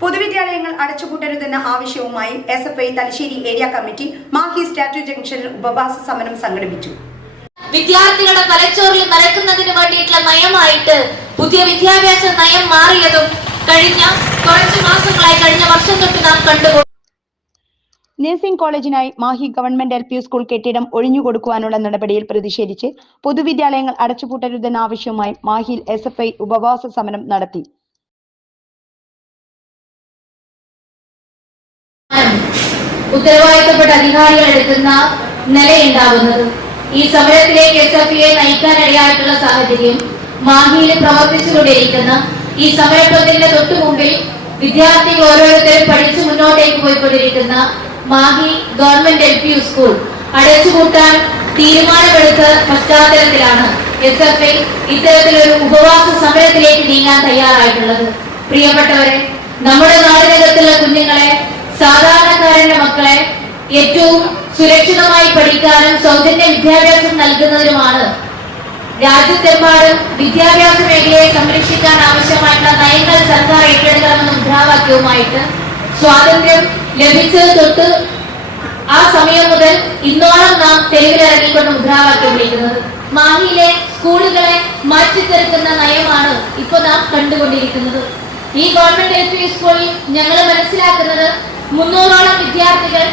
പൊതുവിദ്യാലയങ്ങൾ അടച്ചുപൂട്ടരുതെന്ന ആവശ്യവുമായി S F I Thalassery area committee Mahe statue ജംഗ്ഷനിൽ ഉപവാസ സമരം സംഘടിപ്പിച്ചു. വിദ്യാർത്ഥികളുടെ തലച്ചോറിൽ നടക്കുന്നതിന് വേണ്ടിയിട്ടുള്ള നയമായിട്ട് പുതിയ വിദ്യാഭ്യാസ നയം മാറിയതും കഴിഞ്ഞ കുറച്ച് മാസങ്ങളായി കഴിഞ്ഞ വർഷം തൊട്ട് നാം കണ്ടുപോകും nursing കോളേജിനായി Mahe government L P school കെട്ടിടം ഒഴിഞ്ഞുകൊടുക്കുവാനുള്ള നടപടിയിൽ പ്രതിഷേധിച്ച് പൊതുവിദ്യാലയങ്ങൾ അടച്ചുപൂട്ടരുതെന്ന ആവശ്യവുമായി മാഹിയിൽ എസ് എഫ് ഐ ഉപവാസ സമരം നടത്തി. ഉത്തരവാദിത്തപ്പെട്ട അധികാരികൾ എടുക്കുന്ന നിലയുണ്ടാവുന്നത് ഈ സമരത്തിലേക്ക് എസ് എഫ് ഐയെ നയിക്കാനിടയായിട്ടുള്ള സാഹചര്യം മാഹിയിൽ പ്രവർത്തിച്ചുകൊണ്ടിരിക്കുന്ന ഈ സമരപ്പത്തിന്റെ തൊട്ടുമുമ്പിൽ വിദ്യാർത്ഥികൾ ഓരോരുത്തരും പഠിച്ചു മുന്നോട്ടേക്ക് പോയിക്കൊണ്ടിരിക്കുന്ന Mahe government L P school അടച്ചുപൂട്ടാൻ തീരുമാനമെടുത്ത പശ്ചാത്തലത്തിലാണ് എസ് എഫ് ഐ ഇത്തരത്തിലൊരു ഉപവാസ സമരത്തിലേക്ക് നീങ്ങാൻ തയ്യാറായിട്ടുള്ളത്. പ്രിയപ്പെട്ടവരെ നമ്മുടെ നാടിനകത്തുള്ള ഏറ്റവും സുരക്ഷിതമായി പഠിക്കാനും സൗജന്യ വിദ്യാഭ്യാസം നൽകുന്നതിനുമാണ്. രാജ്യത്തെമ്പാടും വിദ്യാഭ്യാസ മേഖലയെ സംരക്ഷിക്കാൻ ആവശ്യമായിട്ടുള്ള നയങ്ങൾ സർക്കാർ ഏറ്റെടുക്കണമെന്ന മുദ്രാവാക്യവുമായിട്ട് സ്വാതന്ത്ര്യം ലഭിച്ചത് തൊട്ട് ആ സമയം മുതൽ ഇന്നോളം നാം തെരുവിലിറങ്ങിക്കൊണ്ട് മുദ്രാവാക്യം വിളിക്കുന്നത്. മാഹിയിലെ സ്കൂളുകളെ മാറ്റിത്തെറുക്കുന്ന നയമാണ് ഇപ്പൊ നാം കണ്ടുകൊണ്ടിരിക്കുന്നത്. ഈ ഗവൺമെന്റ് എൽ പി സ്കൂളിൽ ഞങ്ങൾ മനസ്സിലാക്കുന്നത് മുന്നൂറോളം വിദ്യാർത്ഥികൾ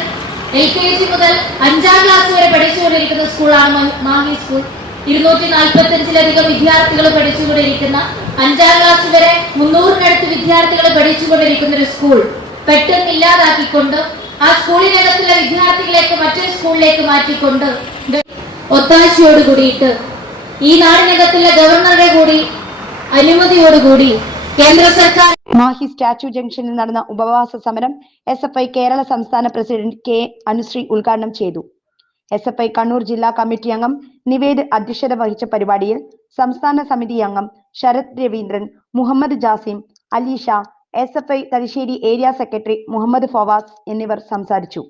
എൽ കെ ജി മുതൽ അഞ്ചാം ക്ലാസ് വരെ പഠിച്ചുകൊണ്ടിരിക്കുന്ന സ്കൂളാണ് മാമി സ്കൂൾ. ഇരുന്നൂറ്റി നാൽപ്പത്തി അഞ്ചിലധികം വിദ്യാർത്ഥികൾ പഠിച്ചുകൊണ്ടിരിക്കുന്ന അഞ്ചാം ക്ലാസ് വരെ മുന്നൂറിനടുത്ത് വിദ്യാർത്ഥികൾ പഠിച്ചുകൊണ്ടിരിക്കുന്ന ഒരു സ്കൂൾ പെട്ടെന്ന് ഇല്ലാതാക്കിക്കൊണ്ട് ആ സ്കൂളിനകത്തുള്ള വിദ്യാർത്ഥികളേക്ക് മറ്റൊരു സ്കൂളിലേക്ക് മാറ്റിക്കൊണ്ട് ഒത്താശയോട് കൂടിയിട്ട് ഈ നാടിനകത്തുള്ള ഗവർണറുടെ കൂടി അനുമതിയോടുകൂടി കേന്ദ്ര സർക്കാർ മാഹി സ്റ്റാച്യു ജംഗ്ഷനിൽ നടന്ന ഉപവാസ സമരം എസ് എഫ് ഐ കേരള സംസ്ഥാന പ്രസിഡന്റ് കെ അനുശ്രീ ഉദ്ഘാടനം ചെയ്തു. എസ് എഫ് ഐ കണ്ണൂർ ജില്ലാ കമ്മിറ്റി അംഗം നിവേദ് അധ്യക്ഷത വഹിച്ച പരിപാടിയിൽ സംസ്ഥാന സമിതി അംഗം Sarath Raveendran Muhammad Jasim Aleesha S F I Thalassery area secretary Muhammad Fawas എന്നിവർ സംസാരിച്ചു.